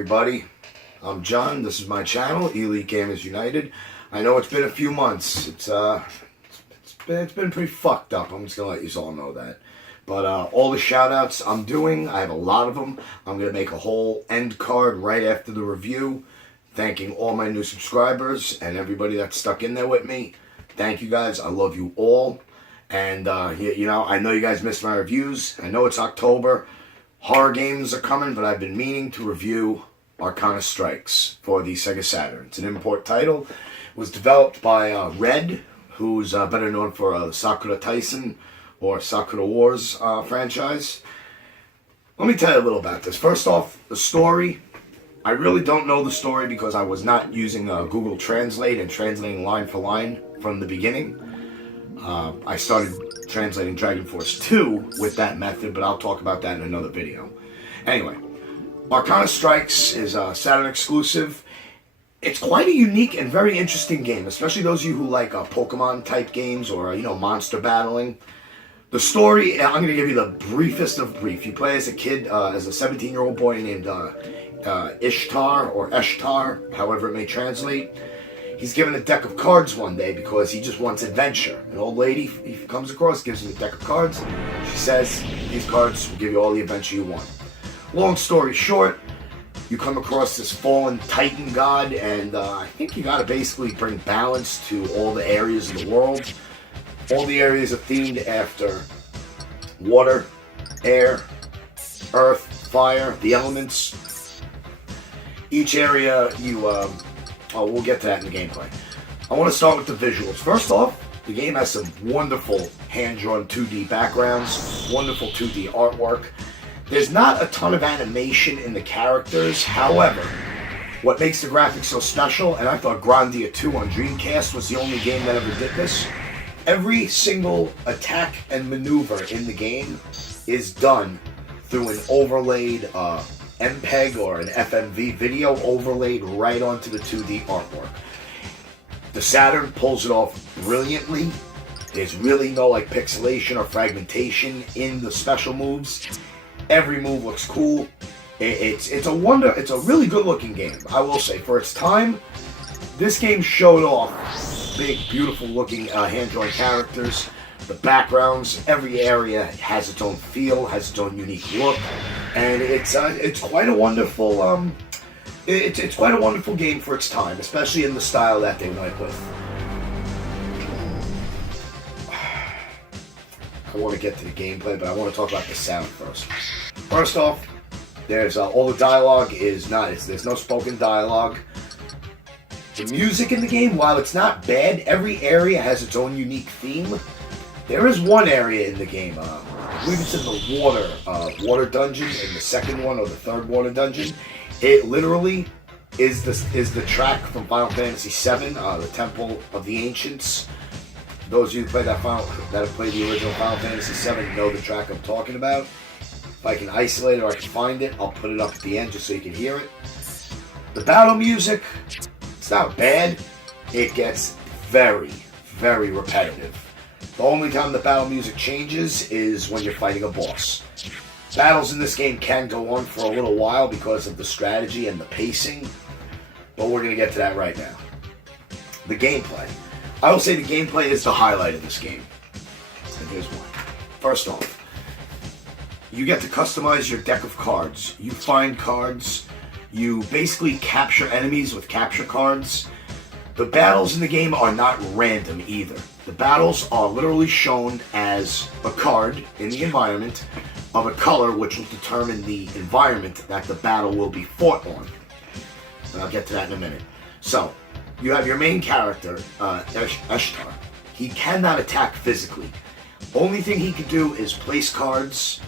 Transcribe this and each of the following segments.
everybody. I'm John. This is my channel, Elite Gamers United. I know it's been a few months. It's been pretty fucked up. I'm just gonna let you all know that. But all the shout-outs I'm doing, I have a lot of them. I'm gonna make a whole end card right after the review, thanking all my new subscribers and everybody that's stuck in there with me. Thank you guys. I love you all. And you know, I know you guys missed my reviews. I know it's October. Horror games are coming, but I've been meaning to review Arcana Strikes for the Sega Saturn. It's an import title. It was developed by Red, who's better known for the Sakura Tyson or Sakura Wars franchise. Let me tell you a little about this. First off, the story. I really don't know the story because I was not using Google Translate and translating line for line from the beginning. I started translating Dragon Force 2 with that method, but I'll talk about that in another video. Anyway, Arcana Strikes is a Saturn exclusive. It's quite a unique and very interesting game, especially those of you who like Pokemon type games or, you know, monster battling. The story, I'm going to give you the briefest of brief. You play as a kid, as a 17-year-old boy named Ishtar or Eshtar, however it may translate. He's given a deck of cards one day because he just wants adventure. An old lady he comes across, gives him a deck of cards. She says, these cards will give you all the adventure you want. Long story short, you come across this fallen Titan god, and I think you gotta basically bring balance to all the areas of the world. All the areas are themed after water, air, earth, fire, the elements. Each area we'll get to that in the gameplay. I want to start with the visuals. First off, the game has some wonderful hand-drawn 2D backgrounds, wonderful 2D artwork. There's not a ton of animation in the characters. However, what makes the graphics so special, and I thought Grandia 2 on Dreamcast was the only game that ever did this, every single attack and maneuver in the game is done through an overlaid MPEG or an FMV video overlaid right onto the 2D artwork. The Saturn pulls it off brilliantly. There's really no like pixelation or fragmentation in the special moves. Every move looks cool. It's a really good looking game. I will say, for its time, this game showed off big, beautiful looking hand-drawn characters. The backgrounds, every area has its own feel, has its own unique look, and it's quite a wonderful it's quite a wonderful game for its time, especially in the style that they went with. I want to get to the gameplay, but I want to talk about the sound first. First off, there's all the dialogue is not there's no spoken dialogue. The music in the game, while it's not bad, every area has its own unique theme. There is one area in the game, I believe it's in the water dungeon, in the second one or the third water dungeon. It literally is the track from Final Fantasy VII, the Temple of the Ancients. Those of you who play that have played the original Final Fantasy VII know the track I'm talking about. If I can isolate it or I can find it, I'll put it up at the end just so you can hear it. The battle music, it's not bad. It gets very, very repetitive. The only time the battle music changes is when you're fighting a boss. Battles in this game can go on for a little while because of the strategy and the pacing, but we're going to get to that right now. The gameplay. I will say the gameplay is the highlight of this game. And here's why. First off, you get to customize your deck of cards. You find cards. You basically capture enemies with capture cards. The battles in the game are not random either. The battles are literally shown as a card in the environment of a color which will determine the environment that the battle will be fought on. And I'll get to that in a minute. So, you have your main character, Eshtar. He cannot attack physically. Only thing he can do is place cards,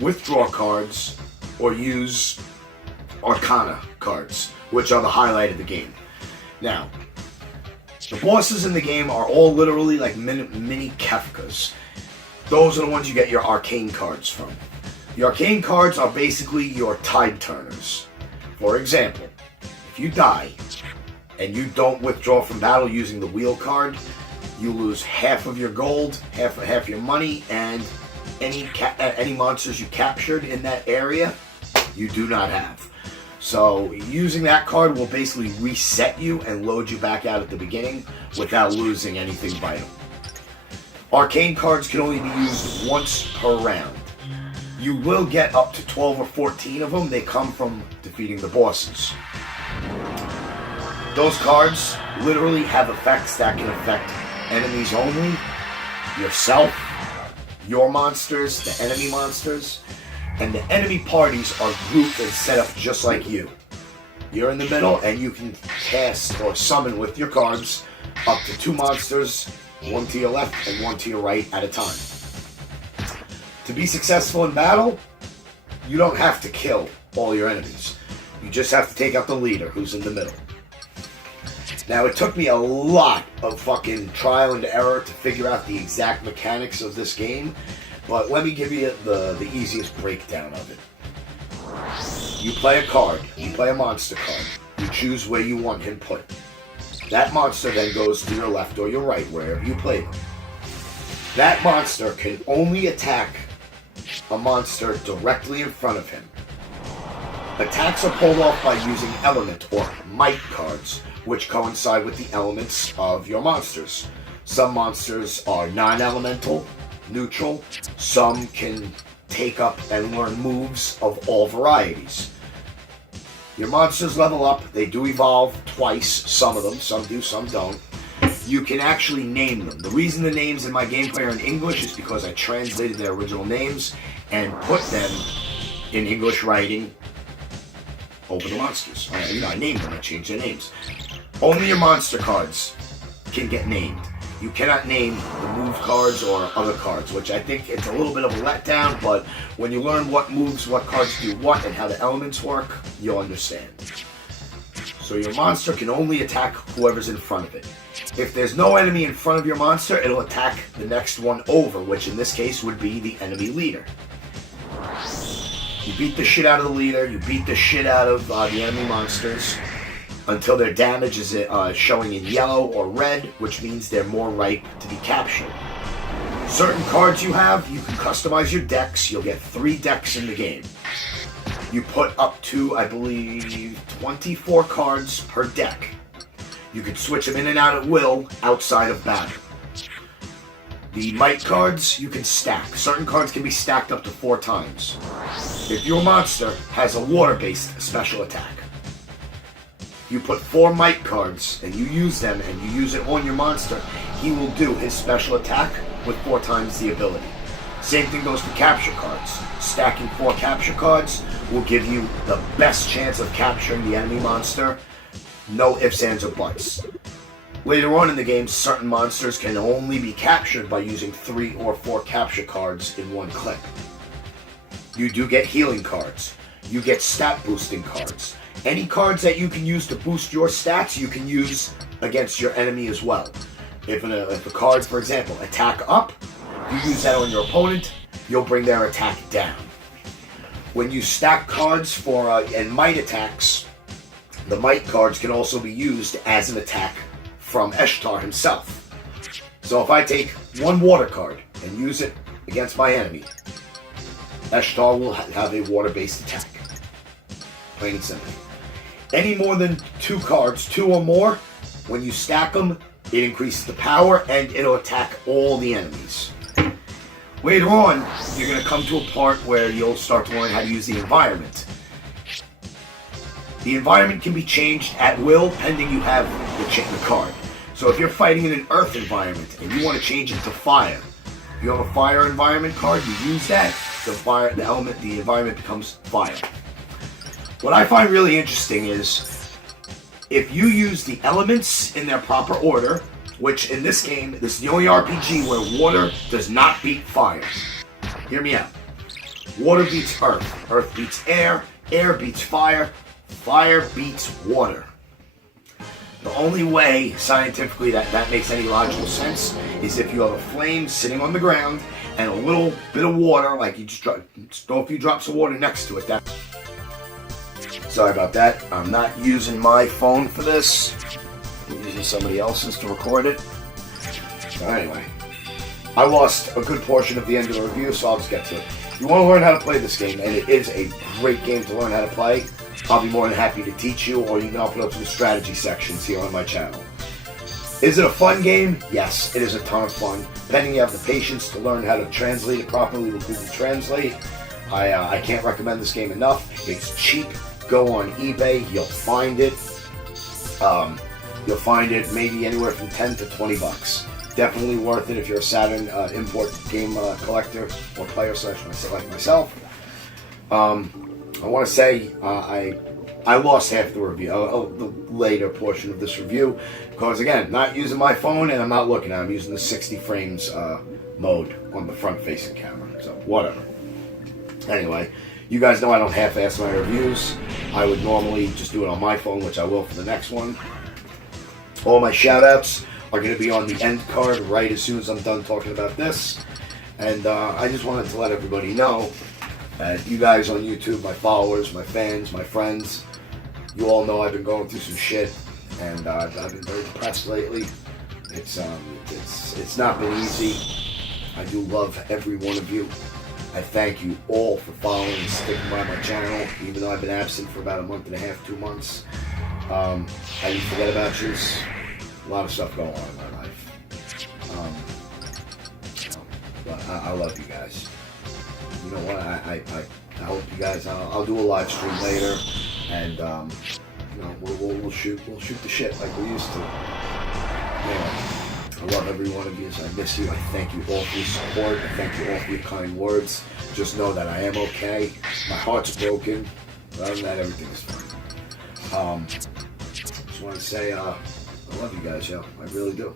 withdraw cards, or use Arcana cards, which are the highlight of the game. Now, the bosses in the game are all literally like mini Kefkas. Those are the ones you get your arcane cards from. The arcane cards are basically your tide turners. For example, if you die and you don't withdraw from battle using the wheel card, you lose half of your gold, half your money, and any monsters you captured in that area, you do not have. So using that card will basically reset you and load you back out at the beginning without losing anything vital. Arcane cards can only be used once per round. You will get up to 12 or 14 of them. They come from defeating the bosses. Those cards literally have effects that can affect enemies only, yourself, your monsters, the enemy monsters, and the enemy parties are grouped and set up just like you. You're in the middle and you can cast or summon with your cards up to 2 monsters, one to your left and one to your right at a time. To be successful in battle, you don't have to kill all your enemies. You just have to take out the leader who's in the middle. Now, it took me a lot of fucking trial and error to figure out the exact mechanics of this game, but let me give you the easiest breakdown of it. You play a card, you play a monster card, you choose where you want him put. That monster then goes to your left or your right, wherever you play them. That monster can only attack a monster directly in front of him. Attacks are pulled off by using element or might cards, which coincide with the elements of your monsters. Some monsters are non-elemental, neutral. Some can take up and learn moves of all varieties. Your monsters level up. They do evolve twice, some of them. Some do, some don't. You can actually name them. The reason the names in my gameplay are in English is because I translated their original names and put them in English writing over the monsters. I named them, I changed their names. Only your monster cards can get named. You cannot name the move cards or other cards, which I think it's a little bit of a letdown, but when you learn what moves, what cards do what, and how the elements work, you'll understand. So your monster can only attack whoever's in front of it. If there's no enemy in front of your monster, it'll attack the next one over, which in this case would be the enemy leader. You beat the shit out of the leader, you beat the shit out of the enemy monsters until their damage is showing in yellow or red, which means they're more ripe to be captured. Certain cards you have, you can customize your decks. You'll get 3 decks in the game. You put up to, I believe, 24 cards per deck. You can switch them in and out at will outside of battle. The might cards, you can stack. Certain cards can be stacked up to 4 times. If your monster has a water-based special attack, you put 4 might cards and you use them and you use it on your monster, he will do his special attack with 4 times the ability. Same thing goes to capture cards. Stacking 4 capture cards will give you the best chance of capturing the enemy monster. No ifs, ands, or buts. Later on in the game, certain monsters can only be captured by using 3 or 4 capture cards in one clip. You do get healing cards. You get stat boosting cards. Any cards that you can use to boost your stats, you can use against your enemy as well. If a card, for example, attack up, you use that on your opponent, you'll bring their attack down. When you stack cards for and might attacks, the might cards can also be used as an attack from Ishtar himself. So if I take 1 water card and use it against my enemy, Ishtar will have a water-based attack. Plain and simple. Any more than 2 cards, 2 or more, when you stack them, it increases the power and it'll attack all the enemies. Later on, you're going to come to a part where you'll start to learn how to use the environment. The environment can be changed at will, pending you have the card. So if you're fighting in an earth environment and you want to change it to fire, if you have a fire environment card, you use that, the environment becomes fire. What I find really interesting is if you use the elements in their proper order, which in this game, this is the only RPG where water does not beat fire. Hear me out. Water beats earth, earth beats air, air beats fire, fire beats water. The only way scientifically that makes any logical sense is if you have a flame sitting on the ground and a little bit of water, like you just throw a few drops of water next to it. Sorry about that. I'm not using my phone for this. I'm using somebody else's to record it. So anyway, I lost a good portion of the end of the review, so I'll just get to it. You want to learn how to play this game, and it is a great game to learn how to play. I'll be more than happy to teach you, or you can open up some strategy sections here on my channel. Is it a fun game? Yes, it is a ton of fun. Depending you have the patience to learn how to translate it properly with Google Translate. I can't recommend this game enough. It's cheap. Go on eBay. You'll find it. You'll find it maybe anywhere from 10 to 20 bucks. Definitely worth it if you're a Saturn import game collector or player / like myself. I want to say I lost half the review, the later portion of this review, because again, not using my phone and I'm not looking at it. I'm using the 60 frames mode on the front-facing camera, so whatever. Anyway, you guys know I don't half-ass my reviews. I would normally just do it on my phone, which I will for the next one. All my shout-outs are going to be on the end card right as soon as I'm done talking about this. And I just wanted to let everybody know that you guys on YouTube, my followers, my fans, my friends, you all know I've been going through some shit, and I've been very depressed lately. It's not been easy. I do love every one of you. I thank you all for following and sticking by my channel, even though I've been absent for about a month and a half, 2 months. I didn't forget about you. A lot of stuff going on in my life. But I love you guys. You know what? I hope you guys. I'll do a live stream later, and you know, we'll shoot the shit like we used to. Anyway, I love every one of you. I miss you. I thank you all for your support. I thank you all for your kind words. Just know that I am okay. My heart's broken, but other than that, everything is fine. Just want to say I love you guys, yo. I really do.